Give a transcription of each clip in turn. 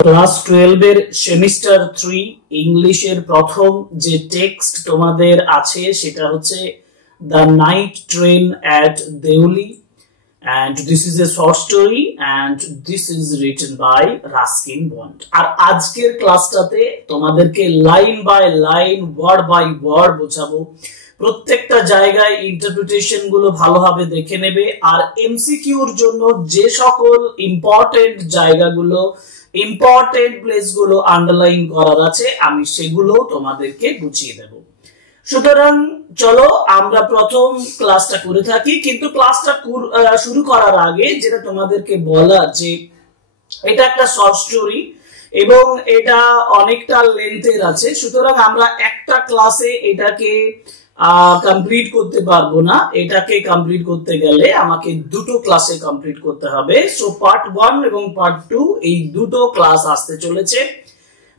Class 12 এর semester 3 ইংলিশের প্রথম যে টেক্সট তোমাদের আছে সেটা হচ্ছে the night train at Deoli, and this is a short story and this is written by Ruskin Bond. আর আজকের ক্লাসটাতে তোমাদেরকে line by line word by word বোঝাবো, প্রত্যেকটা জায়গায় ইন্টারপ্রিটেশন গুলো ভালোভাবে দেখে নেবে, আর এমসিকিউর জন্য যে সকল ইম্পর্টেন্ট জায়গাগুলো ইম্পর্টেন্ট প্লেসগুলো আন্ডারলাইন করার আছে আমি সেগুলো তোমাদেরকে বুঝিয়ে দেব। সুতরাং চলো আমরা প্রথম ক্লাসটা করে থাকি, কিন্তু ক্লাসটা শুরু করার আগে যেটা তোমাদেরকে বলা যে এটা একটা শর্ট স্টোরি এবং এটা অনেকটা লেন্থের আছে, সুতরাং আমরা একটা ক্লাসে এটাকে কমপ্লিট করতে পারবো না। এটাকে কমপ্লিট করতে গেলে আমাকে দুটো ক্লাসে কমপ্লিট করতে হবে। সো পার্ট 1 এবং পার্ট 2 এই দুটো ক্লাস আসতে চলেছে।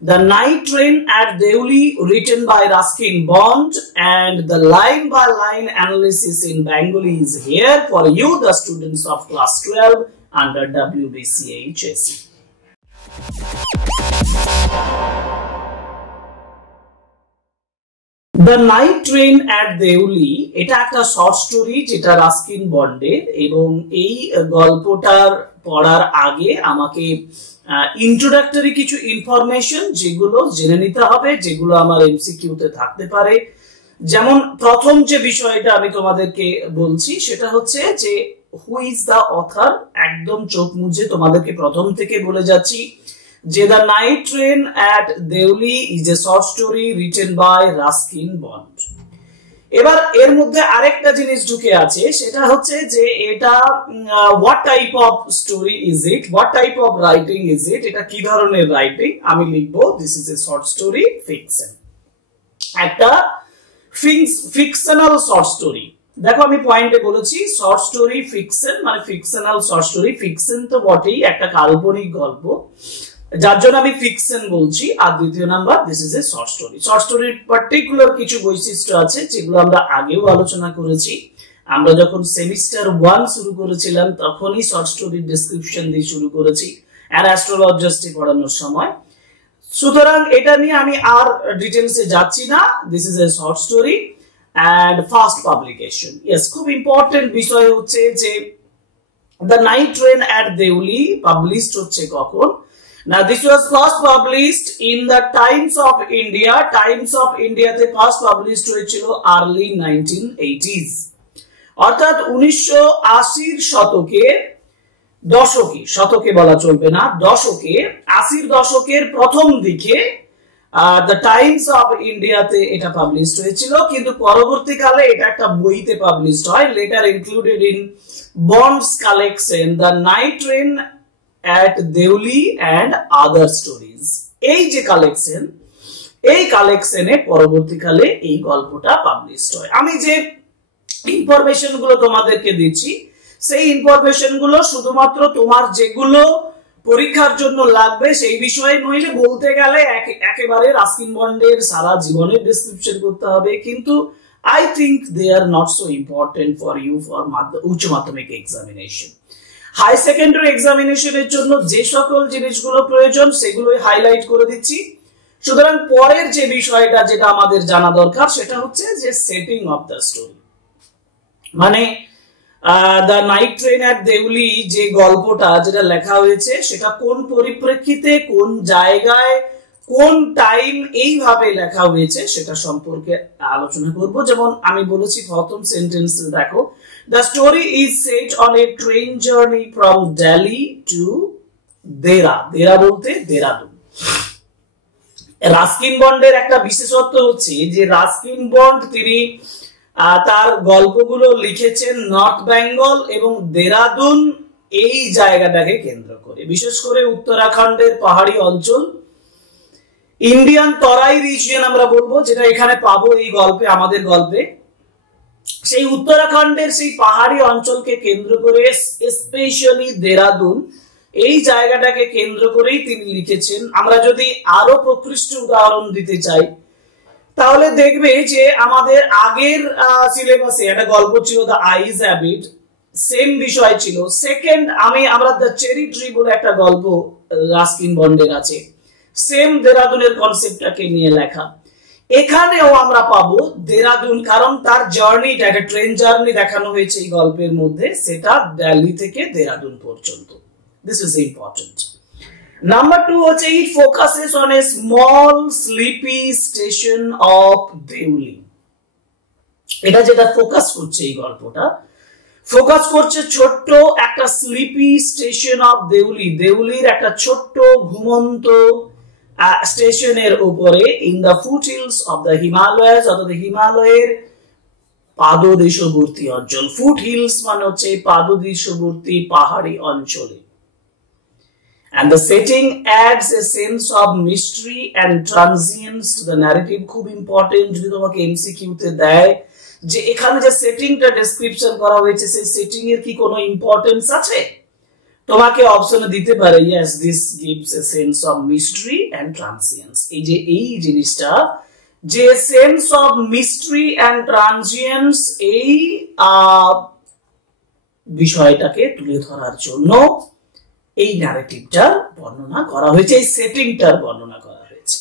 The Night Train at Deuli, written by Ruskin Bond, and the line-by-line analysis in Bengali is here for you, the students of class 12 under WBCHSC. The Night Train at Deuli এটা একটা short story যেটা Ruskin বন্ডের, এবং এই গল্পটার পড়ার আগে আমাকে ইন্ট্রোডাক্টরি কিছু ইনফরমেশন যেগুলো জেনে নিতে হবে, যেগুলো আমার এমসিকিউতে থাকতে পারে। যেমন প্রথম যে বিষয়টা আমি তোমাদেরকে বলছি সেটা হচ্ছে যে হু ইজ দ্য অথর। একদম চোখ মুজে তোমাদেরকে প্রথম থেকে বলে যাচ্ছি যে the night train at Deoli is a short story written by Ruskin Bond. এবার এর মধ্যে আরেকটা জিনিস ঢুকে আছে, সেটা হচ্ছে যে এটা what type of story is it, what type of writing is it, এটা কি ধরনের রাইটিং। আমি লিখবো this is a short story fiction, একটা ফিকশনাল শর্ট স্টোরি। দেখো আমি পয়েন্টে বলেছি শর্ট স্টোরি ফিকশন মানে ফিকশনাল শর্ট স্টোরি। ফিকশন তো বটেই, একটা কাল্পনিক গল্প, যার জন্য আমি ফিকশন বলছি। আর দ্বিতীয় number this is a short story. Short স্টোরির পার্টিকুলার কিছু বৈশিষ্ট্য আছে যেগুলো আমরা আগেও আলোচনা করেছি। আমরা যখন সেমিস্টার 1 শুরু করেছিলাম তখনই শর্ট স্টোরির ডেসক্রিপশন দিয়ে শুরু করেছি অ্যাস্ট্রোলজিস্টে পড়ানোর সময়। সুতরাং এটা নিয়ে আমি আর ডিটেলসে যাচ্ছি না। This is a short story and first publication. Yes, খুব ইম্পর্টেন্ট বিষয় হচ্ছে যে the night train at Deoli published হচ্ছে কখন। Now this was first published in the Times of India. Times of India তে first published হয়েছিল early 1980s, অর্থাৎ 1980 শতকে বলা চলবে না, দশকে 80 দশকের প্রথম দিকে দ্য টাইমস অফ ইন্ডিয়াতে এটা পাবলিশড হয়েছিল, কিন্তু পরবর্তীকালে এটা একটা বইতে পাবলিশড হয়, later included in Bond's collection the night train at Deuli and other stories। এই যে কালেকশন, এই কালেকশনে পরবর্তীকালে এই গল্পটা পাবলিশড হয়। আমি যে ইনফরমেশন গুলো তোমাদেরকে দিচ্ছি সেই ইনফরমেশন গুলো শুধুমাত্র তোমার যেগুলো পরীক্ষার জন্য লাগবে সেই বিষয়ে, নইলে বলতে গেলে একেবারে রাস্কিন বন্ডের সারা জীবনের ডেসক্রিপশন করতে হবে, কিন্তু I think they are not so important for you for উচ্চ মাধ্যমিক এক্সামিনেশন। হাই সেকেন্ডারি এক্সামিনেশনের জন্য যে সকল জিনিসগুলো প্রয়োজন সেগুলোই হাইলাইট করে দিচ্ছি। সুতরাং পরের যে বিষয়টা যেটা আমাদের জানা দরকার সেটা হচ্ছে যে সেটিং অফ দ্য স্টোরি, মানে the night train at Deoli যে গল্পটা যেটা লেখা হয়েছে সেটা কোন পরিপ্রেক্ষিতে, কোন জায়গায়, কোন টাইম এইভাবে লেখা হয়েছে সেটা সম্পর্কে আলোচনা করব। যেমন আমি বলেছি প্রথম সেন্টেন্স দেখো, the story is set on a train journey from Delhi to Dera। দেরা বলতে দেরাদুন। রাস্কিন বন্ডের একটা বিশেষত্ব হচ্ছে যে রাস্কিন বন্ড তিনি তার গল্পগুলো লিখেছেন নর্থ বেঙ্গল এবং দেরাদুন এই জায়গাটাকে কেন্দ্র করে, বিশেষ করে উত্তরাখণ্ডের পাহাড়ি অঞ্চল, ইন্ডিয়ান তরাই রিজিয়ন আমরা বলবো, যেটা এখানে পাবো এই গল্পে, আমাদের গল্পে। সেই উত্তরাখণ্ডের সেই পাহাড়ি অঞ্চলকে কেন্দ্র করে, স্পেশালি দেরাদুন এই জায়গাটাকে কেন্দ্র করেই তিনি লিখেছেন। আমরা যদি আরো প্রকৃষ্ট উদাহরণ দিতে চাই তাহলে দেখবে যে আমাদের আগের সিলেবাসে একটা গল্প ছিল দ্য আইজ হ্যাবিট, সেম বিষয় ছিল। সেকেন্ড আমরা দ্য চেরি ট্রি বলে একটা গল্প রাস্কিন বন্ডের আছে, সেম দেরাদুনের কনসেপ্টটাকে নিয়ে লেখা। এখানেও আমরা পাবো দেরাদুন, কারণ তার জার্নিটা একটা ট্রেন জার্নি দেখানো হয়েছে এই গল্পের মধ্যে, সেটা দিল্লি থেকে দেরাদুন পর্যন্ত। This is important. নাম্বার 2 হচ্ছে it focuses on a small sleepy station of Deoli. এটা যেটা ফোকাস করছে এই গল্পটা, ফোকাস করছে ছোট্ট একটা স্লিপি স্টেশন অফ দেউলি, দেউলির একটা ছোট্ট ঘুমন্ত স্টেশনের উপরে, in the foot hills of the Himalayas, অর্থাৎ হিমালয়ের পাদদেশবর্তী অঞ্চল। ফুট হিলস মানে হচ্ছে পাদদেশবর্তী পাহাড়ি অঞ্চলে। And the setting adds a sense of mystery and transience to the narrative. খুব ইম্পর্টেন্ট, যদি তোমাকে এমসিকিউ তে দেয় যে এখানে যে সেটিংটা ডেসক্রিপশন করা হয়েছে, সেই সেটিং এর কি কোনো ইম্পর্টেন্স আছে, তোমাকে অপশনে দিতে পারে yes this gives a sense of mystery and transience। এই যে এই জিনিসটা, যে sense of mystery and transience, এই বিষয়টাকে তুলে ধরার জন্য এই ন্যারেটিভটার বর্ণনা করা হয়েছে, এই সেটিংটার বর্ণনা করা হয়েছে।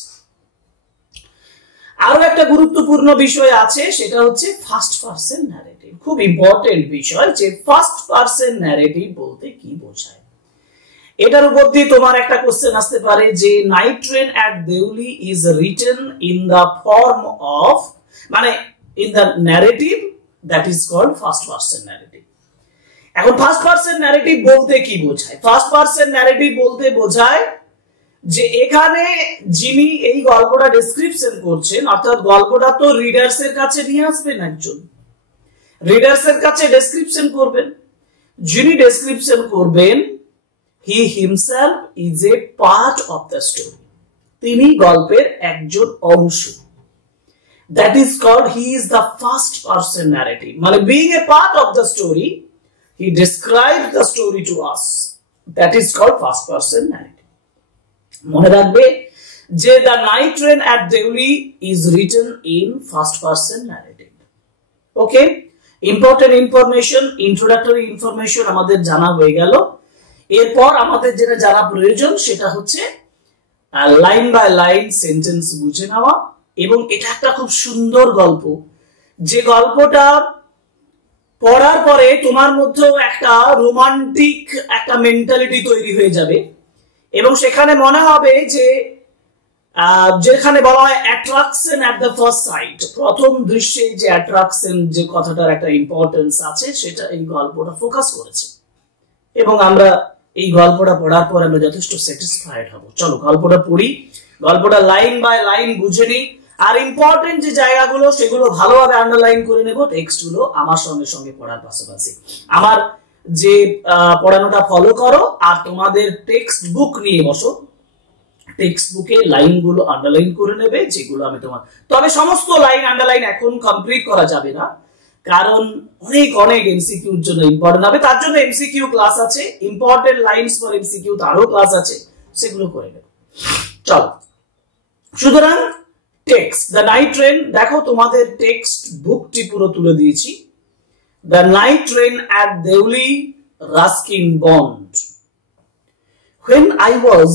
আরো একটা গুরুত্বপূর্ণ বিষয় আছে, সেটা হচ্ছে ফার্স্ট পারসন ন্যারেটিভ। খুব ইম্পর্টেন্ট বিষয় যে ফার্স্ট পারসন ন্যারেটিভ বলতে কি বোঝায়। এটার উপর দিয়ে তোমার একটা কোশ্চেন আসতে পারে যে night train at Deoli is written in the form of, মানে in the narrative that is called first person narrative. এখন ফার্স্ট পারসন ন্যারেটিভ বলতে কি বোঝায়? ফার্স্ট পারসন ন্যারেটিভ বলতে বোঝায় যে এখানে যিনি এই গল্পটা ডেসক্রিপশন করছেন, অর্থাৎ গল্পটা তো রিডার্স এর কাছে নিয়ে আসবেন, একজন রিডার্স এর কাছে ডেসক্রিপশন করবেন। যিনি ডেসক্রিপশন করবেন, he himself is a part of the story, তিনি গল্পের একজন অংশ। That is called, he is the first person narrative, মানে being a part of the story, he described the story to us. That is called first person narrative. মনে রাখবে যে the night train at Deuli is written in first person narrative. Okay, important information, introductory information আমাদের জানা হয়ে গেল। এরপর আমাদের যেটা জানা প্রয়োজন সেটা হচ্ছে লাইন বাই লাইন সেন্টেন্স বুঝে নেওয়া। এবং এটা একটা খুব সুন্দর গল্প, যে গল্পটা পড়ার পরে তোমার মধ্যেও একটা রোমান্টিক একটা মেন্টালিটি তৈরি হয়ে যাবে, এবং সেখানে মনে হবে যে যেখানে বলা হয় attraction at the first sight, প্রথম দৃশ্যে যে অ্যাট্রাকশন, যে কথাটার একটা ইম্পর্টেন্স আছে, সেটা এই গল্পটা ফোকাস করেছে। এবং আমরা এই গল্পটা পড়ার পর আমরা যথেষ্ট স্যাটিসফাইড হব। চলো গল্পটা পড়ি, গল্পটা লাইন বাই লাইন বুঝে নিই, আর ইম্পর্টেন্ট যে জায়গাগুলো সেগুলো ভালোভাবে আন্ডারলাইন করে নেব। টেক্সট গুলো আমার সঙ্গে সঙ্গে পড়ার পাশাপাশি আমার যে পড়ানোটা ফলো করো, আর তোমাদের টেক্সট বুক নিয়ে বসো, টেক্সট বুকে লাইন গুলো আন্ডারলাইন করে নেবে যেগুলো আমি তোমার, তবে সমস্ত লাইন আন্ডারলাইন এখন কমপ্লিট করা যাবে না, কারণ অনেক অনেক এমসিকিউর জন্য ইম্পর্টেন্ট হবে। তার জন্য এমসিকিউ ক্লাস আছে, ইম্পর্টেন্ট লাইনস ফর এমসিকিউ তারও ক্লাস আছে, সেগুলো করে নেব। চলো, সুতরাং টেক্সট দ্য নাইট ট্রেন, দেখো তোমাদের টেক্সট বুকটি পুরো তুলে দিয়েছি। The night train at Deoli, Ruskin Bond. When I was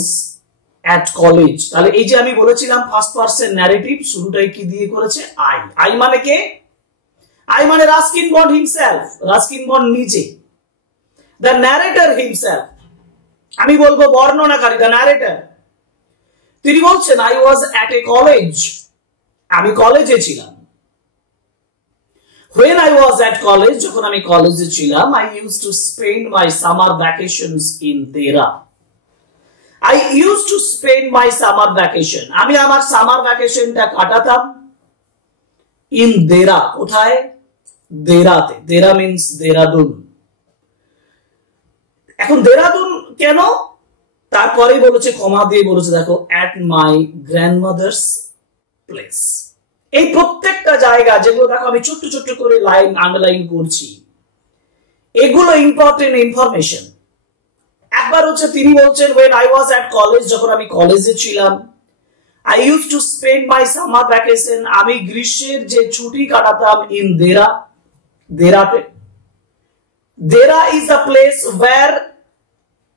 at college, তাহলে এই যে আমি বলেছিলাম ফার্স্ট পারসন ন্যারেটিভ, শুরুটাই কি দিয়ে করেছে? আই। আই মানে কে? আই মানে Ruskin bond himself, Ruskin bond নিজে। দ্য ন্যারেটর হিমসেলফ, আমি বলবো বর্ণনাকারী, দ্য ন্যারেটর, তিনি বলছেন I was at a college, আমি কলেজে ছিলাম। When I was at college, যখন আমি কলেজে ছিলাম, I used to spend my summer vacations in Dera. I used to spend my summer vacation, আমি আমার সামার ভ্যাকেশনটা কাটাতাম in Dera। কোথায়? দেরাতে। দেরা মিন্স দেরাদুন। এখন দেরাদুন কেন? তারপরে বলেছে, কমা দিয়ে বলেছে, দেখো at my grandmother's place। এই প্রত্যেকটা জায়গা যেগুলো দেখো আমি ছোট্ট ছোট্ট করে লাইন আন্ডারলাইন করছি, এগুলো ইম্পর্টেন্ট ইনফরমেশন। একবার হচ্ছে তিনি বলছেন when I was at college, যখন আমি কলেজে ছিলাম, I used to spend my summer vacation, আমি গ্রীষ্মের যে ছুটি কাটাতাম in Dera, দেরাতে। Dera is a place where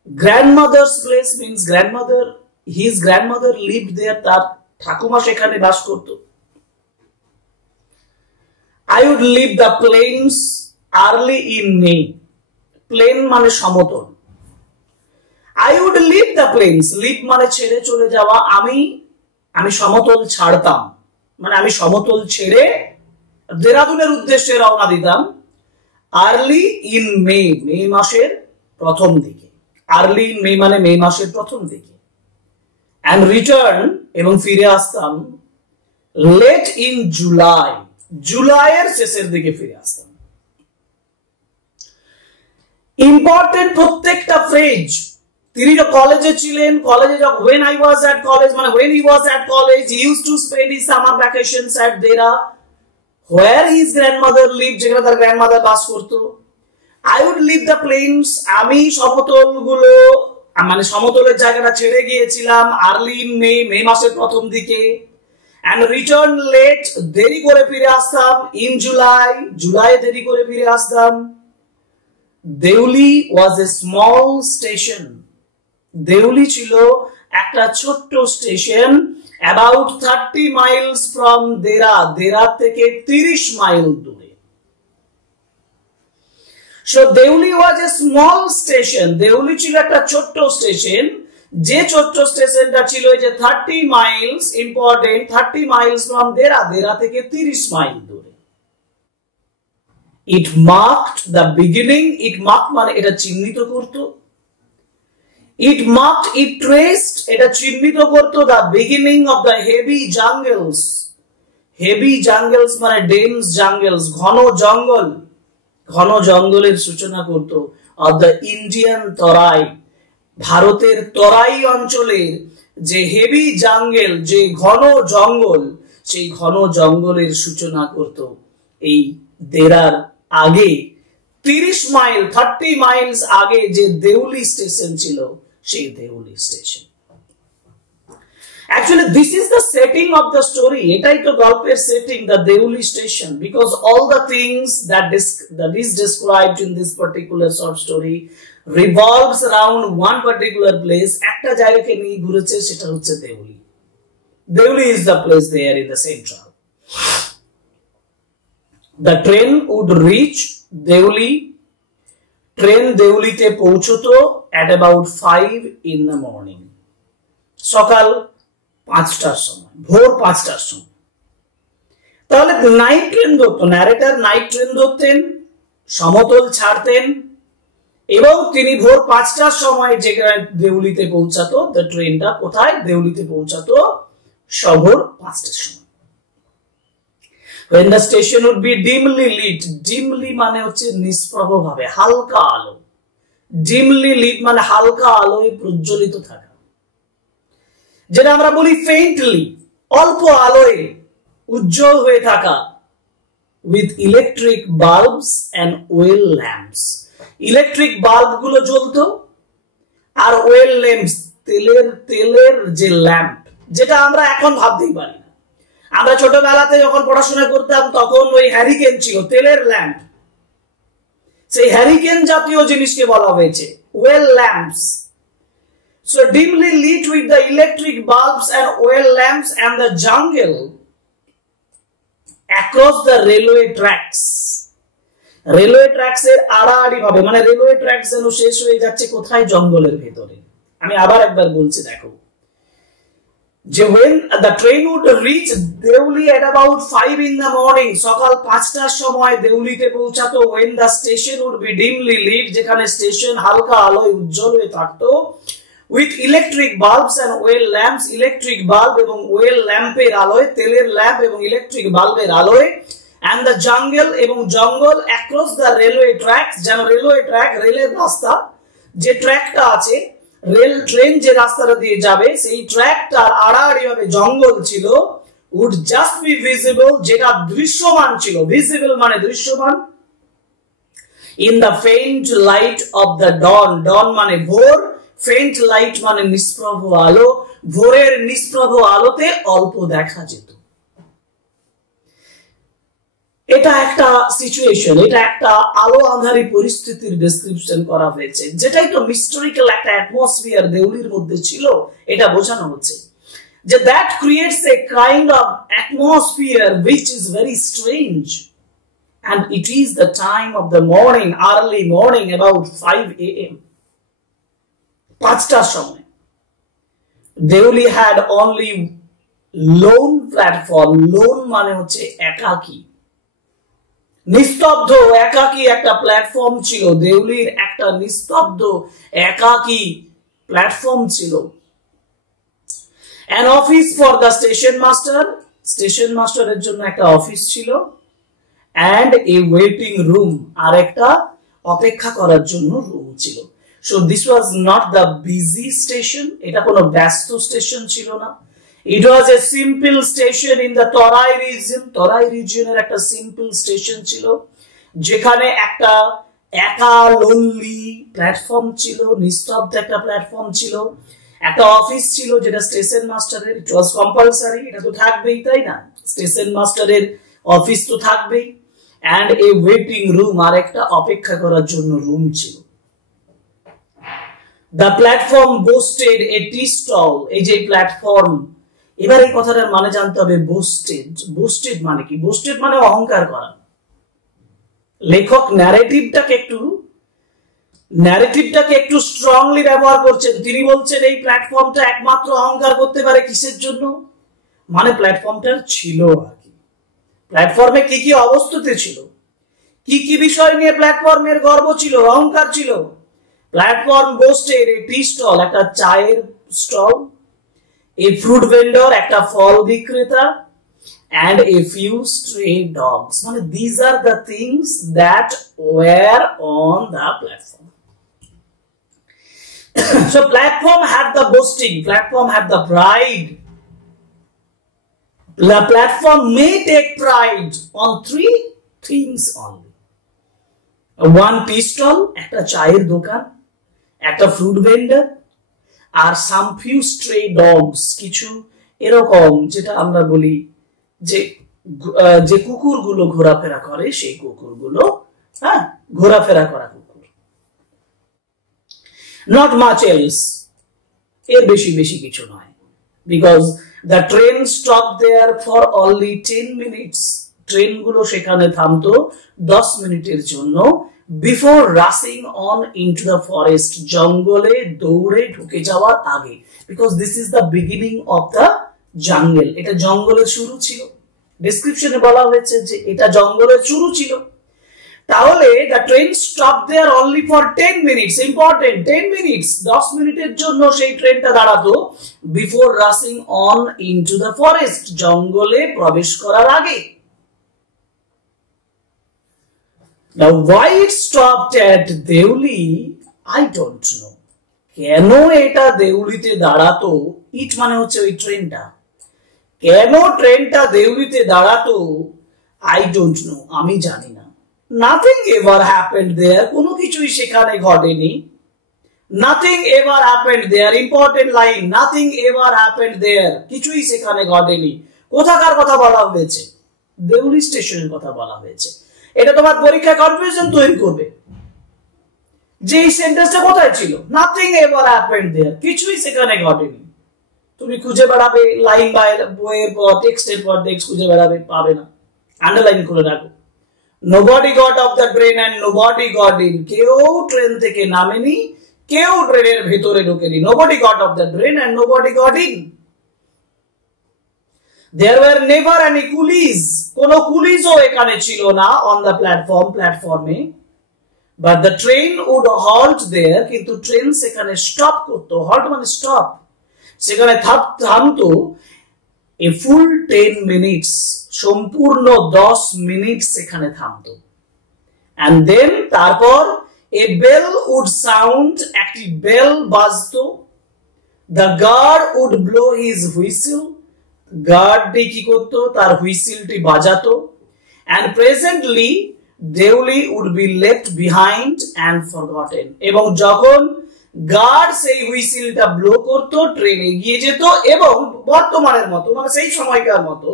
grandmother's place means grandmother, his grandmother lived there, তার ঠাকুমা সেখানে বাস করত। I would leave the plains early in May. Plain মানে সমতল। I would leave the plains, leave মানে ছেড়ে চলে যাওয়া, আমি সমতল ছাড়তাম, মানে আমি সমতল ছেড়ে দেরাদুনের উদ্দেশ্যে রওনা দিতাম আর্লি ইন মে, মে মাসের প্রথম দিকে। আর্লি ইন মে মানে মে মাসের প্রথম দিকে। and return এবং ফিরে আসতাম লেট ইন জুলাই, জুলাইয়ের শেষের দিকে ফিরে আসতাম। ইম্পর্টেন্ট প্রত্যেকটা ফ্রেজ। তিনি যে কলেজে ছিলেন, কলেজে যখন when I was at college মানে when he was at college, he used to spend his summer vacations at Dera, where his grandmother lived, যেখানে তার গ্র্যান্ডমাদার বাস করতো। I would leave the plains, আমি সমতলগুলো মানে সমতলের জায়গাটা ছেড়ে গিয়েছিলাম আর্লি ইন মে, মে মাসের প্রথম দিকে। and return late, দেরি করে ফিরে আসতাম ইন জুলাই, জুলাই দেরি করে ফিরে আসতাম। Deuli was a small station, Deuli ছিল একটা ছোট্ট স্টেশন about 30 miles from দেরা, দেরা থেকে 30 মাইল দূরে। so Deuli was a small station, Deuli ছিল একটা ছোট্ট স্টেশন, যে ছোট্ট স্টেশনটা ছিল যে 30 miles, ইম্পর্টেন্ট 30 miles from দেরা, দেরা থেকে 30 মাইল দূরে। it marked the beginning, it marked মানে এটা চিহ্নিত করত, it marked, it traced এটা চিহ্নিত করত the beginning of the heavy jungles, heavy jungles মানে dense jungles, ঘন জঙ্গল, ঘন জঙ্গলের সূচনা করত of the Indian তরাই, ভারতের তরাই অঞ্চলের যে হেভি জাঙ্গল, যে ঘন জঙ্গল, সেই ঘন জঙ্গলের সূচনা করত এই দেরার আগে 30 মাইল, 30 মাইলস আগে যে দেউলি স্টেশন ছিল, সেই Deoli station. Actually, this is the setting of the story. এটাই তো গল্পের সেটিং, the Deoli station, because all the things that is described in this particular short story revolves around one particular place. একটা জায়গাকে নিয়ে ঘুরেছে, সেটা হচ্ছে Deoli. Deoli is the place there in the central. The train would reach Deoli, train দেউলিতে পৌঁছতো at about 5 in the morning, সকাল 5টার সময়, ভোর 5টার সময়। তাহলে নাইট ট্রেন ধরতো, ন্যারেটর নাইট ট্রেন ধরতেন, সমতল ছাড়তেন এবং তিনি ভোর 5টার সময় যেখানে দেউলিতে পৌঁছাতো, ট্রেনটা কোথায় দেউলিতে পৌঁছাতো ভোর 5টার সময়। when the station would be dimly lit, dimly মানে হচ্ছে নিষ্প্রভ ভাবে, হালকা আলো, dimly lit মানে হালকা আলোয় প্রজ্বলিত থাকা, যেটা আমরা বলি faintly, অল্প আলোয় উজ্জ্বল হয়ে থাকা, with electric bulbs and oil lamps, electric bulb গুলো জ্বলতো আর ওয়েল ল্যাম্পস, তেলের যে ল্যাম্প, যেটা আমরা এখন ভাবতেই পারি না। আমরা ছোটবেলাতে যখন পড়াশোনা করতাম তখন ওই হ্যারিকেন ছিল, তেলের ল্যাম্প, সেই হ্যারিকেন জাতীয় জিনিসকে বলা হয়েছে well lamps. So dimly lit with the electric bulbs and oil lamps and the jungle across the railway tracks, railway tracks এর আড়াআড়ি ভাবে, মানে রেলওয়ে ট্র্যাক যেন শেষ হয়ে যাচ্ছে কোথায়, জঙ্গলের ভেতরে। আমি আবার একবার বলছি, দেখো যে when the train would reach Deuli at about 5 in the morning, সকাল 5টার সময় দেউলিতে পৌঁছাতো, when the station would be dimly lit, যেখানে স্টেশন হালকা আলোয় উজ্জ্বল হয়ে থাকতো, with electric bulbs and oil lamps, electric bulb এবং ওয়েল ল্যাম্পের আলোয়, তেলের ল্যাম্প এবং ইলেকট্রিক বাল্বের আলোয়, and the jungle এবং জঙ্গল across the railway tracks, যেন রেলওয়ে ট্র্যাক, রেলের রাস্তা, যে ট্র্যাকটা আছে, রেল ট্রেন যে রাস্তাটা দিয়ে যাবে, সেই ট্র্যাকটার আড়াআড়ি ভাবে জঙ্গল ছিল, would just be visible, যেটা দৃশ্যমান ছিল, visible মানে দৃশ্যমান, in the faint light of the dawn, dawn মানে ভোর, faint light মানে নিষ্প্রভ আলো, ভোরের নিষ্প্রভ আলোতে অল্প দেখা যেত। এটা একটা সিচুয়েশন, এটা একটা আলো আঁধারি পরিস্থিতির ডেসক্রিপশন করা হয়েছে, যেটাই তো হিস্টোরিক্যাল একটা অ্যাটমসফিয়ার দেউলির মধ্যে ছিল, এটা বোঝানো হচ্ছে যে that creates a kind of atmosphere which is very strange, and it is the time of the morning, early morning, about 5 a.m. 5টার সময়। Deuli had only lone platform, lone মানে হচ্ছে একাকী, নিস্তব্ধ একাকী একটা প্ল্যাটফর্ম ছিল। দেউলির একটা নিস্তব্ধ একাকী প্ল্যাটফর্ম ছিল। an office for the station master, station মাস্টারের জন্য একটা অফিস ছিল, and a waiting room, আর একটা অপেক্ষা করার জন্য রুম ছিল। so this was not the busy station, এটা কোনো ব্যস্ত স্টেশন ছিল না। It was a simple station in the Torai region, Torai region-এর একটা সিম্পল স্টেশন ছিল, যেখানে একটা একা লোনলি প্ল্যাটফর্ম ছিল, নিস্তব্ধ একটা প্ল্যাটফর্ম ছিল, একটা অফিস ছিল যেটা স্টেশন মাস্টারের। ইট ওয়াজ কম্পালসারি, এটা তো থাকবেই, তাই না? স্টেশন মাস্টারের অফিস তো থাকবেই। অ্যান্ড এ ওয়েটিং রুম, আর একটা অপেক্ষা করার জন্য রুম ছিল। The platform boasted a tea stall, এই যে প্ল্যাটফর্ম, এবার এই কথাটার মানে জানতে হবে। বোস্টেড, বোস্টেড মানে কি? বোস্টেড মানে অহংকার করা। লেখক ন্যারেটিভটাকে একটু স্ট্রংলি ব্যবহার করছেন। তিনি বলছেন এই প্ল্যাটফর্মটা একমাত্র অহংকার করতে পারে কিসের জন্য? মানে প্ল্যাটফর্মটা ছিল আর কি, প্ল্যাটফর্মে কি কি অবস্থাতে ছিল, কি কি বিষয় নিয়ে প্ল্যাটফর্মের গর্ব ছিল, অহংকার ছিল। Platform boasted a tea stall, একটা চায়ের স্টল, a fruit vendor, একটা ফল বিক্রেতা, and a few stray dogs. মানে these are the things that were on the platform. So platform had the boasting, platform had the pride. The platform may take pride on 3 things only. One tea stall, একটা চায়ের দোকান, একটা fruit vendor, আর সাম few স্ট্রে dogs, কিছু এরকম যেটা আমরা বলি যে কুকুরগুলো ঘোরাফেরা করে, সেই কুকুরগুলো, হ্যাঁ, ঘোরাফেরা করা কুকুর। নট মাচ এলস, এর বেশি কিছু নয়। Because the train stop there for only 10 minutes, ট্রেনগুলো সেখানে থামতো 10 মিনিটের জন্য। Before rushing on into the forest, জঙ্গলে দৌড়ে ঢুকে যাওয়ার আগে। Because this is the beginning of the jungle, এটা জঙ্গলের শুরু ছিল। ডেসক্রিপশনে বলা হয়েছে যে এটা জঙ্গলের শুরু ছিল। তাহলে the train stop there only for 10 minutes, important, 10 minutes, 10 মিনিটের জন্য সেই ট্রেনটা দাঁড়াতো before rushing on into the forest, জঙ্গলে প্রবেশ করার আগে। Now why it stopped at Deuli, I don't know. কেন এটা দেউলিতে দাঁড়াতো? ইট মানে হচ্ছে ওই ট্রেনটা। কেন ট্রেনটা দেউলিতে দাঁড়াতো? I don't know, আমি জানি না। Nothing ever happened there, কোনো কিছুই সেখানে ঘটেনি। Nothing ever happened there, important line, nothing ever happened there, কিছুই সেখানে ঘটেনি। কোথাকার কথা বলা হয়েছে? দেউলি স্টেশনের কথা বলা হয়েছে। এটা তোমার পরীক্ষায় কনফিউশন তৈরি করবে যে এই সেন্টেন্সটা কোথায় ছিল। নাথিং এভার হ্যাপেন্ড দেয়ার, কিছুই সেখানে ঘটেনি। তুমি খুঁজে বেড়াবে লাইন বাই বইয়ের পর টেক্সটের পর টেক্সট খুঁজে বেড়াবে, পাবে না। আন্ডারলাইন করে রাখো। Nobody got off the train and nobody got in, কেউ ট্রেন থেকে নামেনি, কেউ ট্রেনের ভেতরে ঢোকেনি। Nobody got off the train and nobody got in. There were never any coolies, কোনো কুলিজও এখানে ছিল না on the platform, প্ল্যাটফর্মে। But the train would halt there, কিন্তু ট্রেন সেখানে স্টপ করতো। halt মানে স্টপ, সেখানে থামতো a full 10 minutes, সম্পূর্ণ 10 মিনিট সেখানে থামতো। And then তারপর a bell would sound, একটি বেল বাজতো। The guard would blow his whistle, গার্ডটি কি করতো? তার হুইসেলটি বাজাতো। and presently Deuli would be left behind and forgotten, এবং যখন গার্ড সেই হুইসেলটা ব্লো করতো, ট্রেন এগিয়ে যেত এবং বর্তমানের মতো, মানে সেই সময়কার মতো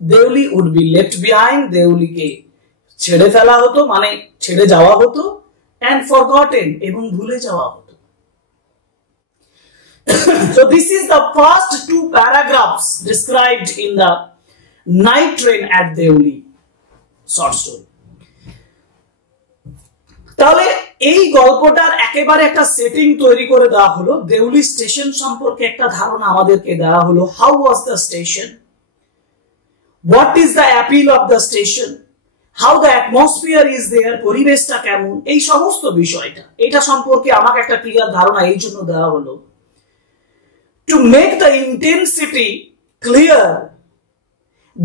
Deuli would be left behind, দেউলিকে ছেড়ে ফেলা হতো, মানে ছেড়ে যাওয়া হতো, and forgotten, এবং ভুলে যাওয়া হতো। So this is the first two paragraphs described in the Night Train at Deuli short story. তাহলে এই গল্পটার একেবারে একটা সেটিং তৈরি করে দেওয়া হলো, দেউলি স্টেশন সম্পর্কে একটা ধারণা আমাদেরকে দেওয়া হলো। How was the station, what is the appeal of the station, how the atmosphere is there, পরিবেশটা কেমন, এই সমস্ত বিষয়টা, এটা সম্পর্কে আমাকে একটা ক্লিয়ার ধারণা এই জন্য দেওয়া হলো, to make the intensity clear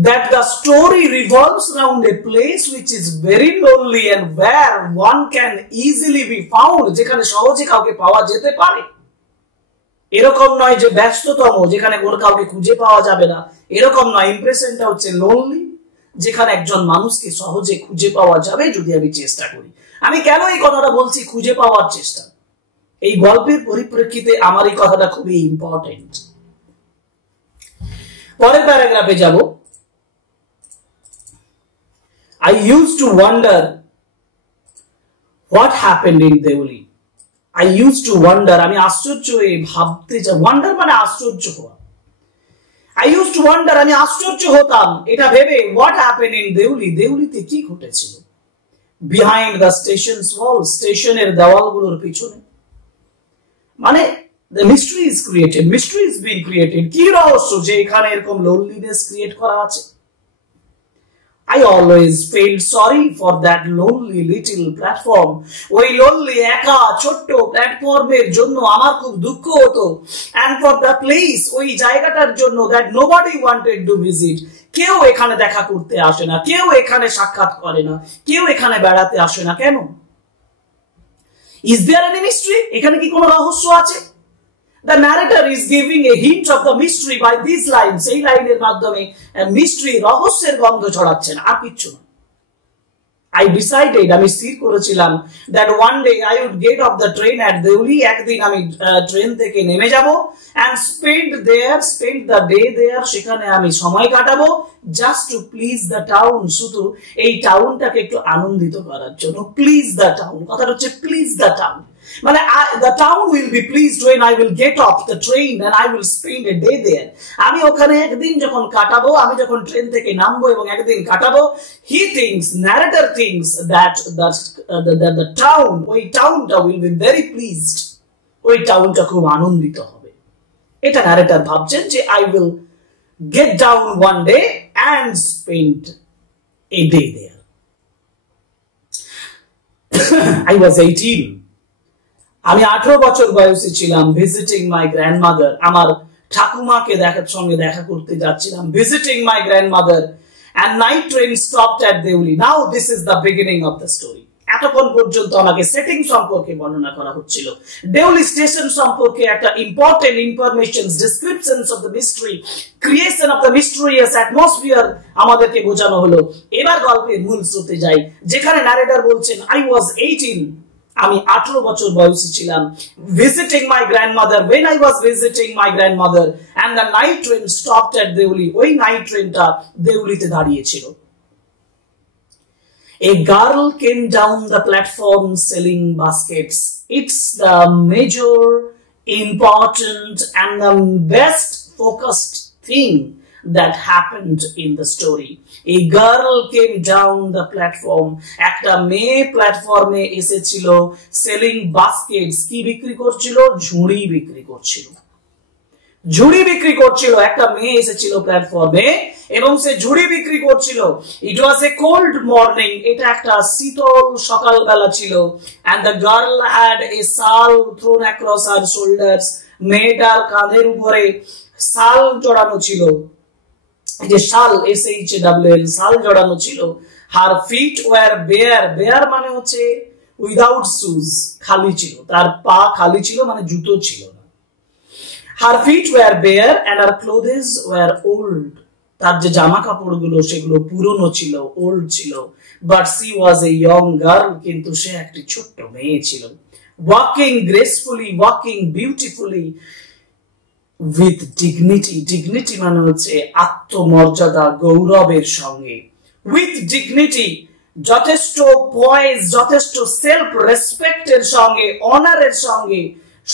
that the story revolves around a place which is very lonely and where one can easily be found, যেখানে সহজে কাউকে পাওয়া যেতে পারে। এরকম নয় যে ব্যস্ততম, যেখানে কোনো কাউকে খুঁজে পাওয়া যাবে না, এরকম নয়। ইমপ্রেশনটা হচ্ছে লোনলি, যেখানে একজন মানুষকে সহজে খুঁজে পাওয়া যাবে যদি আমি চেষ্টা করি। আমি কেন এই কথাটা বলছি, খুঁজে পাওয়ার চেষ্টা, এই গল্পের পরিপ্রেক্ষিতে আমার এই কথাটা খুবই ইম্পর্টেন্ট। পরের প্যারাগ্রাফে যাব। I used to wonder what happened in Deuli. I used to wonder, আমি আশ্চর্য ভাবতে যা, ওয়ান্ডার মানে আশ্চর্য হওয়া। I used to wonder, আমি আশ্চর্য হতাম এটা ভেবে, what happened in Deuli, দেউলিতে কি ঘটেছিল, behind the station's wall, স্টেশনের দেওয়ালগুলোর পিছনে, মানে the mystery is created, mystery is being created, কি রহস্য যে এখানে এরকম loneliness ক্রিয়েট করা আছে। I always felt sorry for that lonely little platform. ওই lonely একা ছোট্ট প্ল্যাটফর্মের জন্য আমার খুব দুঃখ হতো, and for the place, ওই জায়গাটার জন্য, that nobody wanted to visit. কেউ এখানে দেখা করতে আসে না, কেউ এখানে সাক্ষাৎ করে না, কেউ এখানে বেড়াতে আসে না, কেন? Is there any mystery? এখানে কি কোনো রহস্য আছে? The narrator is giving a hint of the mystery by these lines. এই লাইনের মাধ্যমে mystery, রহস্যের গন্ধ ছড়াচ্ছেন, আর কিচ্ছু না। I decided, আমি স্থির করেছিলাম, that one day I would get off the train at Deuli, একদিন আমি ট্রেন থেকে নেমে যাব, and spend the day there, সেখানে আমি সময় কাটাবো, just to please the town, শুধু এই টাউনটাকে একটু আনন্দিত করার জন্য। Please the town, কথাটা হচ্ছে please the town, মানে the town will be pleased when I will get off the train and I will spend a day there. আমি ওখানে একদিন যখন কাটাবো, আমি যখন ট্রেন থেকে নামবো এবং একদিন কাটাবো, he thinks, narrator thinks that the town, ওই টাউনটা will be very pleased, ওই টাউনটা খুব আনন্দিত হবে। এটা narrator ভাবছেন যে I will get down one day and spend a day there. I was 18, আমি 18 বছর বয়সে ছিলাম, ভিজিটিং মাই গ্র্যান্ডমাদার, আমার ঠাকুমাকে সঙ্গে দেখা করতে যাচ্ছিলাম, visiting my grandmother, and night train stopped at Deuli. Now this is the beginning of the story. এতক্ষণ পর্যন্ত আমাকে সেটিং সম্পর্কে বর্ণনা করা হচ্ছিল, দেউলি স্টেশন সম্পর্কে একটা important information, descriptions of the mystery, creation of the mysterious atmosphere আমাদেরকে বোঝানো হলো। এবার গল্পের মূল স্রোতে যাই, যেখানে ন্যারেটর বলছেন I was 18, আমি 18 বছর বয়সী ছিলাম, visiting my grandmother, when I was visiting my grandmother, and the night train stopped at Deuli, ওই নাইট ট্রেনটা দেউলিতে দাঁড়িয়েছিল। A girl came down the platform selling baskets. It's the major, important and the best focused thing that happened in the story. A girl came down the platform. একটা মেয়ে প্ল্যাটফর্মে এসেছিল, selling baskets, কি বিক্রি করছিল? ঝুড়ি বিক্রি করছিল। ঝুড়ি বিক্রি করছিল, একটা মেয়ে এসেছিল প্ল্যাটফর্মে এবং সে ঝুড়ি বিক্রি করছিল। ইট ওয়াজ এ কোল্ড মর্নিং, এটা একটা শীতল সকালবেলা ছিল। and the girl had a shawl thrown across her shoulders, মেয়েটার কাঁধের উপরে শাল জড়ানো ছিল, যে শাল, SHAWL, শাল জড়ানো ছিল। her feet were bare, bare মানে হচ্ছে উইদাউট শুজ, খালি ছিল, তার পা খালি ছিল, মানে জুতো ছিল না। her feet were bare and her clothes were old, তার যে জামা কাপড়গুলো সেগুলো পুরনো ছিল, ওল্ড ছিল। but she was a young girl, কিন্তু সে একটি ছোট্ট মেয়ে ছিল। walking gracefully, walking beautifully, with dignity, dignity মানে হচ্ছে আত্মমর্যাদা গৌরবের সঙ্গে, উইথ ডিগনিটি যথেষ্ট পয়েজ, যথেষ্ট সেলফ রেসপেক্টের সঙ্গে, অনারের সঙ্গে,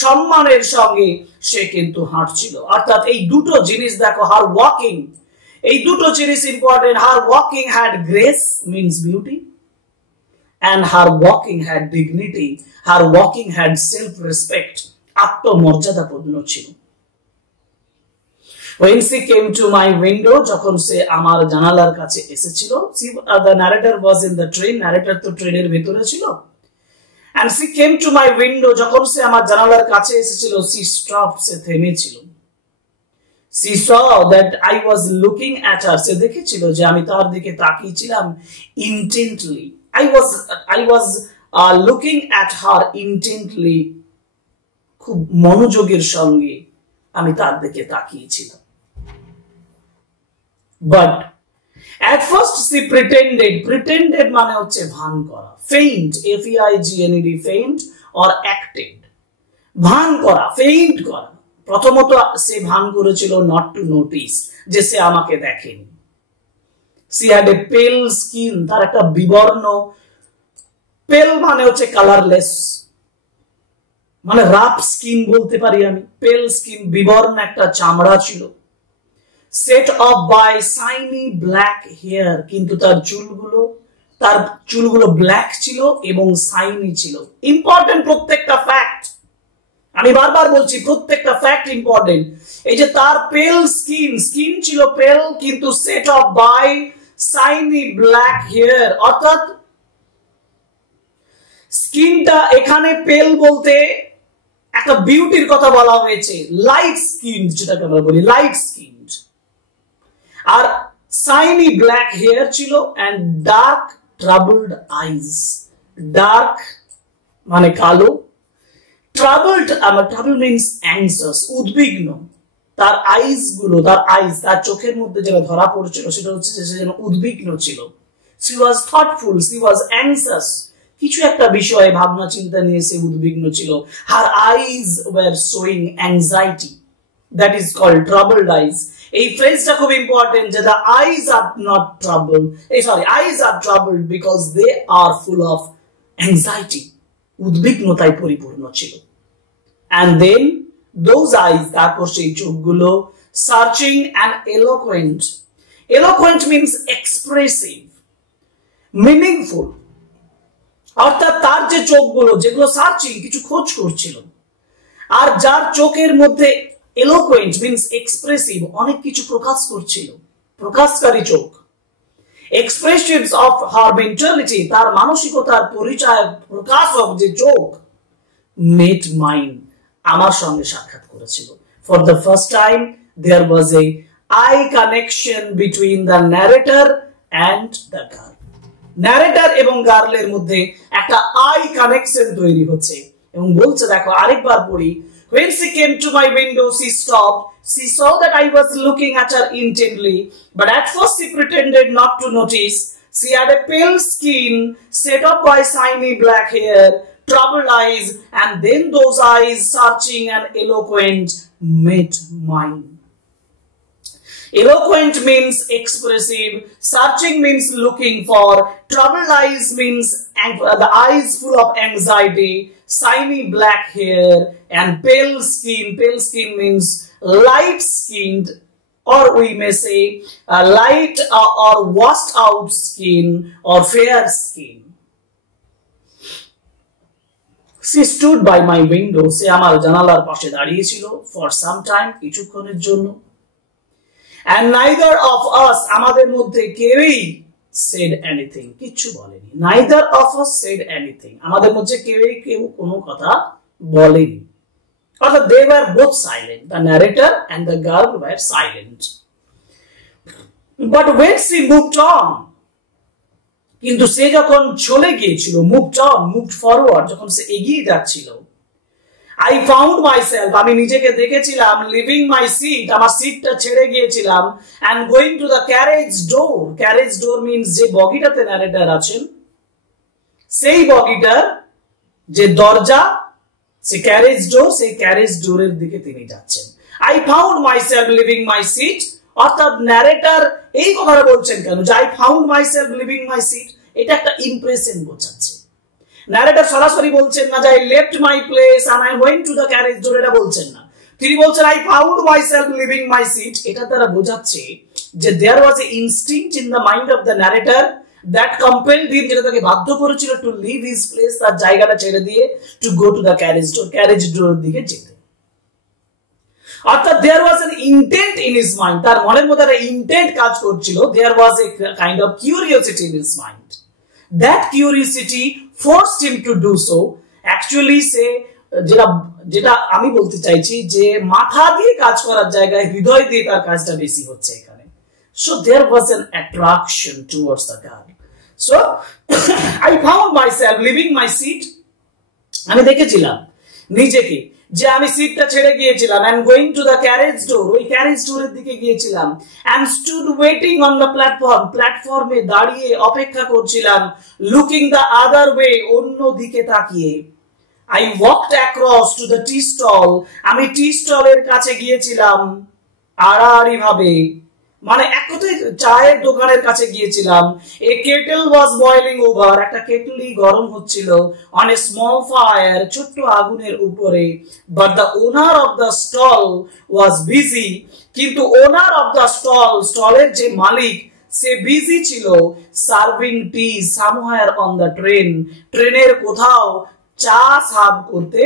সম্মানের সঙ্গে সে কিন্তু হাঁটছিল। অর্থাৎ এই দুটো জিনিস দেখো, হার ওয়াকিং, এই দুটো জিনিস important. Her walking had grace means beauty, and her walking had dignity, her walking had self-respect, আত্মমর্যাদাপূর্ণ ছিল। When she came to my window, যখন সে আমার জানালার কাছে এসেছিল, the narrator was in the train, narrator তো ট্রেনের ভেতরে ছিল, and she came to my window, যখন সে আমার জানালার কাছে এসেছিল, she stopped, সে থেমেছিল। She saw that I was looking at her, সে দেখেছিল যে আমি তার দিকে তাকিয়েছিলাম intently, I was looking at her intently, খুব মনোযোগের সঙ্গে আমি তার দিকে তাকিয়েছিলাম। But at first she pretended মানে হচ্ছে ভান করা, feigned, F-E-I-G-N-E-D, feigned or acted, ভান করা, feint করা। প্রথমত সে ভান করেছিল not to notice, যে সে আমাকে দেখেনি। She had a pale skin, তার একটা বিবর্ণ, পেল মানে হচ্ছে কালারলেস, মানে রাফ স্কিন বলতে পারি আমি, পেল স্কিন, বিবর্ণ একটা চামড়া ছিল। Set off by shiny black hair, কিন্তু তার চুলগুলো ব্ল্যাক ছিল এবং শাইনি ছিল। ইম্পর্টেন্ট প্রত্যেকটা ফ্যাক্ট, আমি বারবার বলছি প্রত্যেকটা ফ্যাক্ট ইম্পর্টেন্ট। এই যে তার পেল স্কিন ছিল পেল, কিন্তু set off by shiny black hair, অর্থাৎ স্কিনটা এখানে পেল বলতে একটা বিউটির কথা বলা হয়েছে, লাইট স্কিন, যেটাকে আমরা বলি লাইট স্কিন, আর শাইনি ব্ল্যাক হেয়ার ছিল, and dark troubled eyes, dark মানে কালো, ট্রাবলড মিন্স অ্যাংজাস, উদ্বিগ্ন। তার তার চোখের মধ্যে যেটা ধরা পড়ছিল সেটা হচ্ছে যে সে যেন উদ্বিগ্ন ছিল। she was thoughtful, she was anxious, কিছু একটা বিষয়ে ভাবনা চিন্তা নিয়ে সে উদ্বিগ্ন ছিল। her eyes were showing anxiety, that is called troubled eyes। এই ফ্রেজটা খুব ইম্পর্টেন্ট, যে the eyes are not troubled, eyes are troubled because they are full of anxiety, উদ্বিগ্নতায় পরিপূর্ণ ছিল। and then those eyes, তারপর সেই চোখগুলো, searching and eloquent, eloquent means expressive, meaningful, অর্থাৎ তার যে চোখগুলো যেগুলো সার্চিং, কিছু খোঁজ করছিল, আর যার চোখের মধ্যে eloquent means expressive, অনেক কিছু প্রকাশ করছিল, প্রকাশকারী চোখ। expressions of her mentality, তার মানসিকতার পরিচয় প্রকাশক যে চোখ, met mine, আমার সঙ্গে সাক্ষাৎ করেছিল। for the first time there was a eye connection between the narrator and the girl, narrator এবং গার্লের মধ্যে একটা আই কানেকশন তৈরি হচ্ছে, এবং বলছে দেখো আরেকবার পড়ি, when she came to my window she stopped, she saw that I was looking at her intently, but at first she pretended not to notice, she had a pale skin, set up by shiny black hair, troubled eyes, and then those eyes, searching and eloquent, met mine. Eloquent means expressive, searching means looking for, troubled eyes means the eyes full of anxiety, shiny black hair, and pale skin means light skinned, or we may say light or washed out skin or fair skin. She stood by my window, সে আমার জানালার পাশে দাঁড়িয়ে ছিল, for some time, কিছুক্ষণের জন্য, and neither of us, আমাদের মধ্যে কেউই said anything, কিচ্ছু বলেনি। neither of us said anything, আমাদের মধ্যে কেউ কোনো কথা বলেনি, অর্থাৎ they were both silent, the narrator and the girl were silent, but when she moved on, কিন্তু সে যখন চলে গিয়েছিল, moved forward, যখন সে এগিয়ে যাচ্ছিল, I found myself, আমি নিজেকে দেখেছিলাম, leaving my seat, আমার সিটটা ছেড়ে গিয়েছিলাম, and going to the carriage door means যে বগিটাতে ন্যারেটর আছেন, সেই বগিটার যে দরজা, সেই ক্যারেজ ডোরের দিকে তিনি যাচ্ছেন। I found myself leaving my seat, অর্থাৎ ন্যারেটর এই কথাটা বলছেন কেন যে I found myself leaving my seat, এটা একটা ইমপ্রেশন বোঝাচ্ছে। ন্যারেটর সরাসরি বলছেন না যে I left my place and I went to the carriage door, এটা বলছেন না। তিনি বলছেন I found myself leaving my seat, এটা দ্বারা বোঝাচ্ছে যে there was a instinct in the mind of the narrator that compelled him, যেটা তাকে বাধ্য করেছিল to leave his place, তার জায়গাটা ছেড়ে দিয়ে to go to the carriage door, carriage door দিকে যেতে। অর্থাৎ there was an intent in his mind, তার মনের মধ্যে একটা ইন্টেন্ট কাজ করছিল, there was a kind of curiosity in his mind, that curiosity forced him to do so। actually সে যেটা আমি বলতে চাইছি যে মাথা দিয়ে কাজ করার জায়গায় হৃদয় দিয়ে তার কাজটা বেশি হচ্ছে এখানে। so there was an attraction towards the girl, so I found myself leaving my seat, আমি দেখেছিলাম নিজেকে যে আমি সিটটা ছেড়ে গিয়েছিলাম, and going to the carriage door, ওই carriage ডোরের দিকে গিয়েছিলাম, and stood waiting on the platform, প্ল্যাটফর্মে দাঁড়িয়ে অপেক্ষা করছিলাম, looking the other way, অন্য দিকে তাকিয়ে। I walked across to the tea stall, আমি টি স্টলের কাছে গিয়েছিলাম আড়াআড়ি ভাবে, মানে এক কথায় চায়ের দোকানের কাছে গিয়েছিলাম। a kettle was boiling over, একটা কেটলি গরম হচ্ছিল, on a small fire, ছোট্ট আগুনের উপরে, but the owner of the stall was busy, কিন্তু ওনার অফ দ্য স্টলের যে মালিক সে বিজি ছিল, serving T somewhere on the train, ট্রেনের কোথাও চা সার্ভ করতে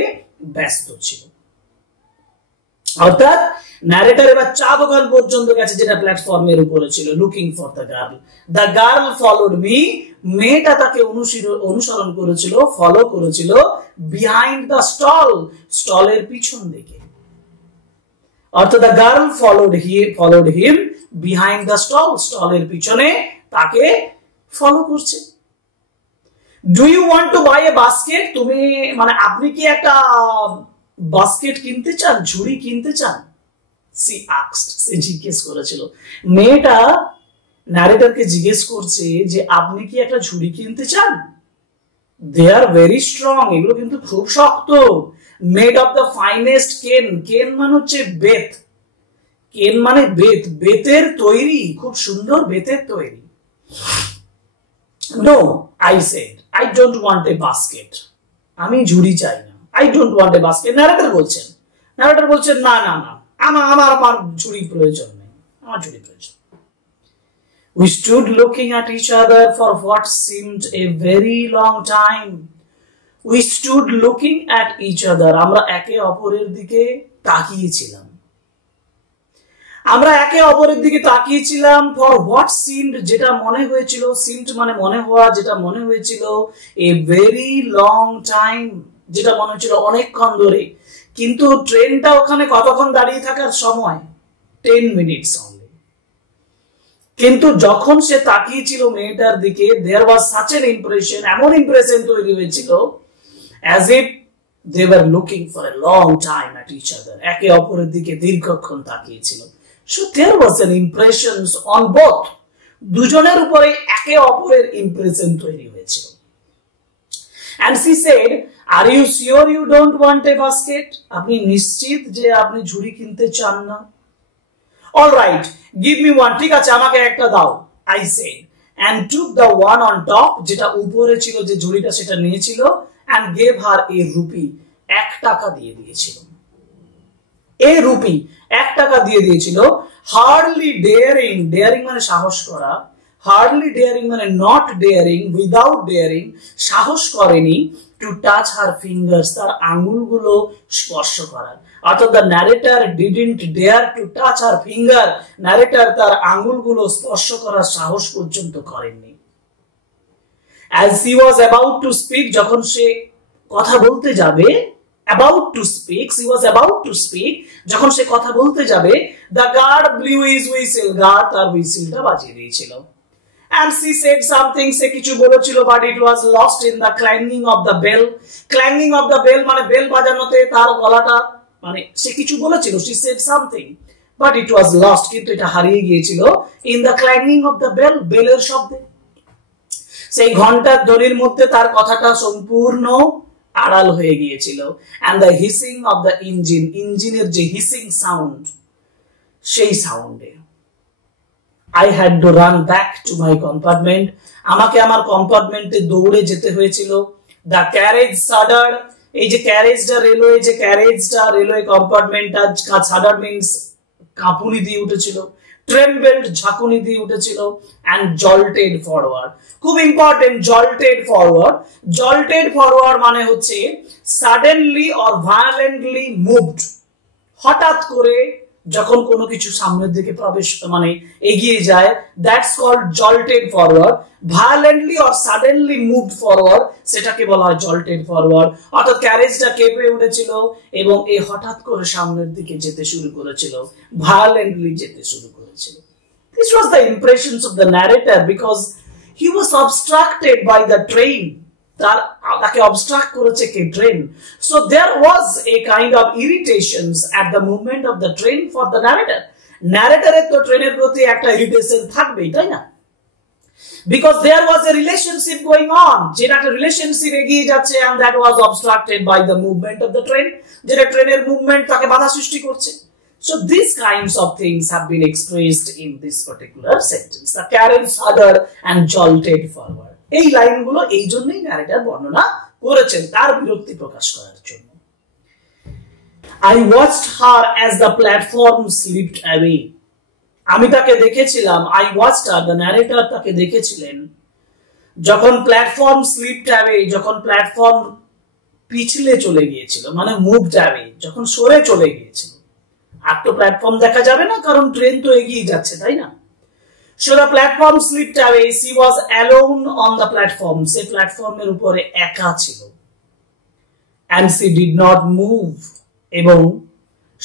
ব্যস্ত ছিল। অর্থাৎ ন্যারেটর এবার চা দোকান পর্যন্ত গেছে যেটা প্ল্যাটফর্মের উপরে ছিল, looking for the girl. The girl followed me, মেয়েটা তাকে অনুসরণ করেছিল, ফলো করেছিল, বিহাইন্ড দ্য স্টল, স্টলের পিছন দিকে। অর্থাৎ the girl followed him behind the stall, স্টলের পিছনে তাকে ফলো করছে। Do you want to buy a basket, তুমি মানে আপনি কি একটা বাস্কেট কিনতে চান, ঝুড়ি কিনতে চান? সি আস্কড, সে জিজ্ঞেস করেছিল। মেয়েটা ন্যারেটরকে জিজ্ঞেস করছে যে আপনি কি একটা ঝুড়ি কিনতে চান? দে আর ভেরি স্ট্রং, এগুলো কিন্তু খুব শক্ত। মেড অফ দ্য ফাইনেস্ট কেন, কেন মানে হচ্ছে বেত, কেন মানে বেত, বেতের তৈরি, খুব সুন্দর বেতের তৈরি। No, I said, I don't want a basket, আমি ঝুড়ি চাই না। I don't want a basket, narrator বলছেন না না না, আমার ঝুড়ি প্রয়োজন নেই, আমার ঝুড়ি প্রয়োজন। We stood looking at each other for what seemed a very long time. We stood looking at each other, আমরা একে অপরের দিকে তাকিয়েছিলাম। for what seemed, যেটা মনে হয়েছিল, seemed মানে মনে হওয়া, যেটা মনে হয়েছিল a very long time, যেটা মনে হচ্ছিল অনেকক্ষণ ধরে। কিন্তু ট্রেনটা ওখানে কতক্ষণ দাঁড়িয়ে থাকার সময়? 10 মিনিটস অনলি। কিন্তু যখন সে তাকিয়েছিল মেয়েটার দিকে, there was such an impression, এমন ইমপ্রেশন তৈরি হয়েছিল, as if they were looking for a long time at each other, একে অপরের দিকে দীর্ঘক্ষণ তাকিয়েছিল। so there was an impression on both, দুজনের উপরে একে অপরের ইমপ্রেশন তৈরি হয়েছিল। and she said, are you sure you don't want a basket, আপনি নিশ্চিত যে আপনি ঝুড়ি কিনতে চান না? all right, give me one, ঠিক আছে আমাকে একটা দাও, I said, and took the one on top, যেটা উপরে ছিল যে ঝুড়িটা সেটা নিয়েছিল, and gave her a rupee, 1 টাকা দিয়ে দিয়েছিল। a rupee, 1 টাকা দিয়ে দিয়েছিল। hardly daring, daring মানে সাহস করা, hardly daring মানে not daring, without daring, সাহস করেনি, to touch her fingers, তার আঙ্গুলগুলো স্পর্শ করার। অর্থাৎ the narrator didn't dare to touch her finger, narrator তার আঙ্গুলগুলো স্পর্শ করার সাহস পর্যন্ত করেননি। as he was about to speak, যখন সে কথা বলতে যাবে, about to speak, he was about to speak, যখন সে কথা বলতে যাবে, the guard blew his whistle, guard তার হুইসেলটা বাজিয়ে দিয়েছিল। and she said something, সে কিছু বলেছিল, but it was lost in the clanging of the bell, clanging of the bell মানে বেল বাজানোতে তার গলাটা, মানে সে কিছু বলেছিল, she said something, but it was lost, কিন্তু এটা হারিয়ে গিয়েছিল, in the clanging of the bell, বেলের শব্দে। সেই ঘন্টার ধ্বনির মধ্যে তার কথাটা সম্পূর্ণ আড়াল হয়ে গিয়েছিল, and the hissing of the engine, ইঞ্জিনের যে hissing sound, সেই সাউন্ডে I had to run back to my compartment. আমাকে আমার কম্পার্টমেন্টে দৌড়ে যেতে হয়েছিল। The carriage shuddered. এই যে ক্যারেজটা রেলওয়ে, যে ক্যারেজটা রেলওয়ে কম্পার্টমেন্টটা shuddered means কাঁপুনি দিয়ে উঠেছিল, trembled ঝাঁকুনি দিয়ে উঠেছিল, and jolted forward. খুব ইম্পর্টেন্ট, jolted forward মানে হচ্ছে suddenly or violently moved, হঠাৎ করে যখন কোনো কিছু সামনের দিকে প্রবেশ মানে এগিয়ে যায়, that's called jolted forward. Violently or suddenly moved forward, সেটাকে বলা হয় জল্টেড ফরওয়ার্ড। অর্থাৎ ক্যারেজটা কেঁপে উঠেছিল এবং এই হঠাৎ করে সামনের দিকে যেতে শুরু করেছিল, ভায়োলেন্টলি যেতে শুরু করেছিল। This was the impressions of the narrator because he was obstructed by the train. তাকে অবস্ট্রাক্ট করেছে কে? Train. So there was a kind of irritations at the movement of the train for the narrator. ন্যারেটরের তো ট্রেনের প্রতি একটা irritation থাকবেই, তাই না? Because there was a relationship going on, যেটা একটা রিলেশনশিপ এগিয়ে যাচ্ছে, and that was obstructed by the movement of the train, যেটা ট্রেনের মুভমেন্ট তাকে বাধা সৃষ্টি করছে। So these kinds of things have been expressed in this particular sentence. The carriage shuddered and jolted forward. এই লাইনগুলো এই জন্যই ন্যারেটর বর্ণনা করেছেন, তার বিরক্তি প্রকাশ করার জন্য। I watched her as the platform slipped away. আমি তাকে দেখেছিলাম, I watched her, the narrator তাকে দেখেছিলেন যখন প্ল্যাটফর্ম slipped away, যখন প্ল্যাটফর্ম পিছলে চলে গিয়েছিল, মানে moved away, যখন সরে চলে গিয়েছিল। আর তো প্ল্যাটফর্ম দেখা যাবে না, কারণ ট্রেন তো এগিয়ে যাচ্ছে, তাই না? So the platform slipped away. She was alone on the platform. সে প্ল্যাটফর্মের উপরে একা ছিল। And she did not move. এবং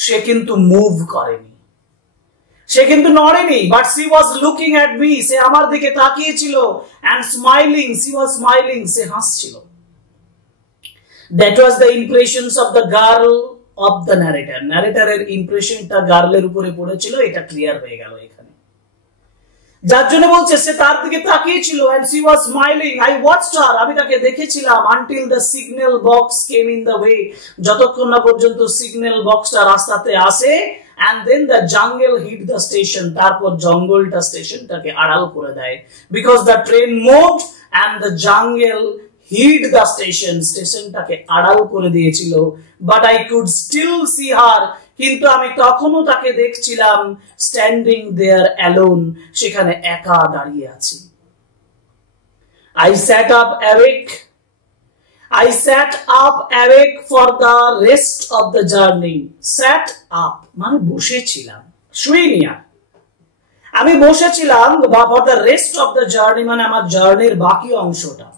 সে কিন্তু মুভ করেনি, সে কিন্তু নড়েনি। But she was looking at me. সে আমার দিকে তাকিয়ে ছিল। And smiling. She was smiling. Say হাসছিল। That was the impressions of the girl of the narrator. ন্যারেটরের ইমপ্রেশনটা গার্লের উপরে পড়েছিল, এটা ক্লিয়ার হয়ে গেল এখানে। যার জন্য বলছে সে তার দিকে তাকিয়ে ছিল, and she was smiling. I watched her. আমি তাকে দেখেছিলাম until the signal box came in the way. যতক্ষণ না পর্যন্ত সিগন্যাল বক্সটা রাস্তাতে আসে, and then the jungle hit the station. তারপর জঙ্গলটা স্টেশনটাকে আড়াল করে দেয়। Because the train moved and the jungle hid the station. স্টেশনটাকে আড়াল করে দিয়েছিল। But I could still see her. কিন্তু আমি তখনও তাকে দেখছিলাম স্ট্যান্ডিং দেয়ার অ্যালোন, সেখানে একা দাঁড়িয়ে আছি। I sat up awake for the rest of the journey. Sat up মানে বসেছিলাম, শুইনি আর, আমি বসেছিলাম। for the rest of the journey মানে আমার জার্নির বাকি অংশটা,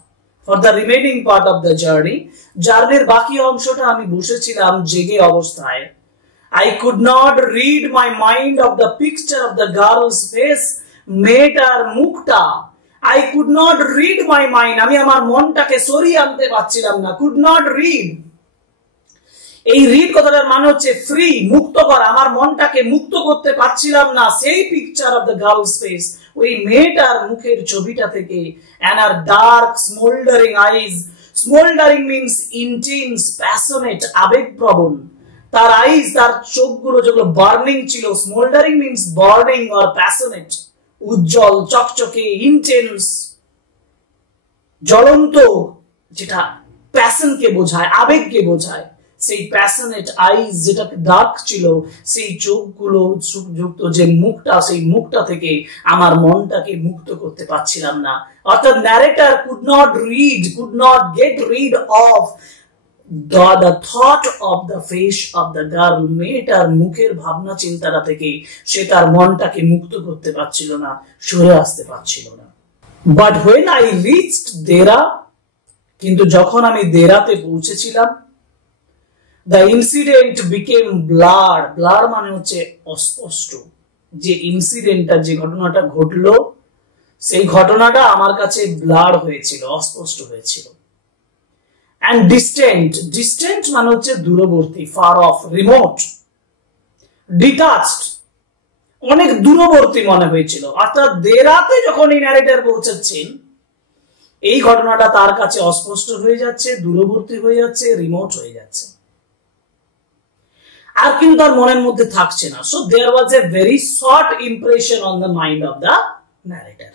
for the remaining part of the journey, জার্নির বাকি অংশটা আমি বসেছিলাম জেগে অবস্থায়। I could not read my mind of the picture of the girl's face, মেয়েটার মুখটা। I could not read my mind. আমি আমার মনটাকে সরিয়ে আনতে পারছিলাম না। Could not read. এই রিড কথাটার মানে হচ্ছে ফ্রি, মুক্ত করা। আমার মনটাকে মুক্ত করতে পারছিলাম না সেই picture of the girls face, ওই মেয়েটার মুখের ছবিটা থেকে। And her dark smoldering eyes. Smoldering means intense, passionate, আবেগপ্রবণ। তার আইজ, তার চোখগুলো যেগুলো বার্নিং ছিল, স্মোল্ডারিং মিন্স বার্নিং অর প্যাশনেট, উজ্জ্বল, চকচকে, ইন্টেন্স, জ্বলন্ত, যেটা প্যাশনকে বোঝায়, আবেগকে বোঝায়। সেই প্যাশনেট আইজ যেটা ডার্ক ছিল, সেই চোখগুলো যুক্ত যে মুখটা, সেই মুখটা থেকে আমার মনটাকে মুক্ত করতে পারছিলাম না। অর্থাৎ narrator could not get rid of the thought of the face of the girl. মেয়েটার মুখের ভাবনা চিন্তাটা থেকে সে তার মনটাকে মুক্ত করতে পারছিল না, সরে আসতে পারছিল না। But when I reached Dera, কিন্তু যখন আমি দেরাতে পৌঁছেছিলাম, the incident became blurred. Blur মানে হচ্ছে অস্পষ্ট। যে ইনসিডেন্টটা, যে ঘটনাটা ঘটলো, সেই ঘটনাটা আমার কাছে ব্লার হয়েছিল, অস্পষ্ট হয়েছিল। And distant মানে হচ্ছে দূরবর্তী, far off, remote, detached, অনেক দূরবর্তী মনে হয়েছিল। অর্থাৎ দেরাতে যখন এই ন্যারেটর পৌঁছাচ্ছেন, এই ঘটনাটা তার কাছে অস্পষ্ট হয়ে যাচ্ছে, দূরবর্তী হয়ে যাচ্ছে, রিমোট হয়ে যাচ্ছে, আর কিন্তু তার মনের মধ্যে থাকছে না। So there was a very short impression on the mind of the narrator,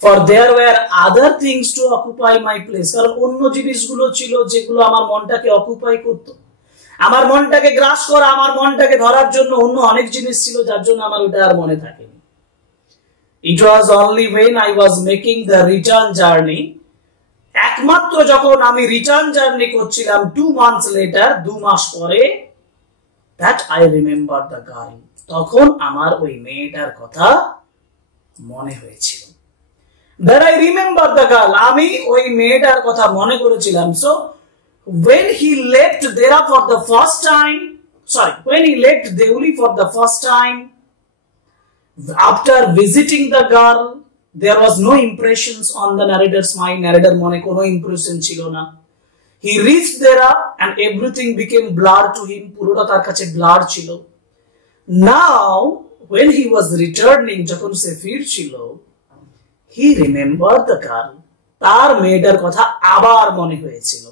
for there were other things to occupy my place. কারণ অন্য জিনিসগুলো ছিল যেগুলো আমার মনটাকে অকুপাই করতো, আমার মনটাকে গ্রাস করা, আমার মনটাকে ধরার জন্য অন্য অনেক জিনিস ছিল, যার জন্য আমার ওটা আর মনে থাকেনি। It was only when I was making the return journey, একমাত্র যখন আমি রিটার্ন জার্নি করছিলাম 2 months later, 2 মাস পরে, that I remember the girl, তখন আমার ওই মেয়েটার কথা মনে হয়েছিল। That I remember the girl, আমি ওই মেয়েটার কথা মনে করেছিলাম। So when he left Dera for the first time, when he left Deuli for the first time, after visiting the girl, there was no impressions on the narrator's mind. Narrator mone kono impression chilo na. He reached Dera and everything became blurred to him. Purota tar kache blurred chilo. Now when he was returning, jokhon se ফিরছিল, he remembered the girl, তার মেয়েটার কথা আবার মনে হয়েছিল।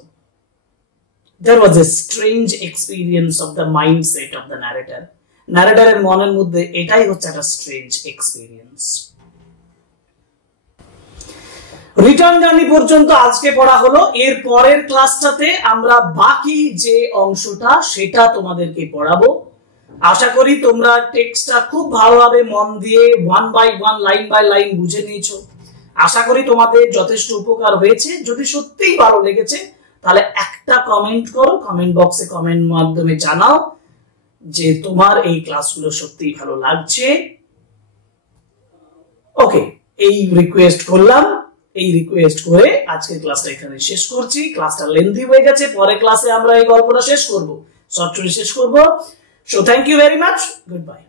There was a strange experience of the mindset of the narrator. ন্যারেটরের মনের মধ্যে এটাই হচ্ছে একটা স্ট্রেঞ্জ এক্সপেরিয়েন্স। রিটার্ন জার্নি পর্যন্ত আজকে পড়া হলো। এর পরের ক্লাসটাতে আমরা বাকি যে অংশটা সেটা তোমাদেরকে পড়াবো। আশা করি তোমরা টেক্সটটা খুব ভালোভাবে মন দিয়ে 1 by 1 লাইন বাই লাইন বুঝে নিয়েছো। আশা করি তোমাদের যথেষ্ট উপকার হয়েছে। যদি সত্যিই ভালো লেগেছে তাহলে একটা কমেন্ট করো, কমেন্ট বক্সে কমেন্ট মাধ্যমে জানাও যে তোমার এই ক্লাসগুলো সত্যিই ভালো লাগছে। ওকে, এই রিকোয়েস্ট করলাম। এই রিকোয়েস্ট করে আজকের ক্লাসটা এখানে শেষ করছি। ক্লাসটা লেন্থি হয়ে গেছে, পরের ক্লাসে আমরা এই গল্পটা শেষ করব, শর্ট স্টোরি শেষ করব। So thank you very much, good bye.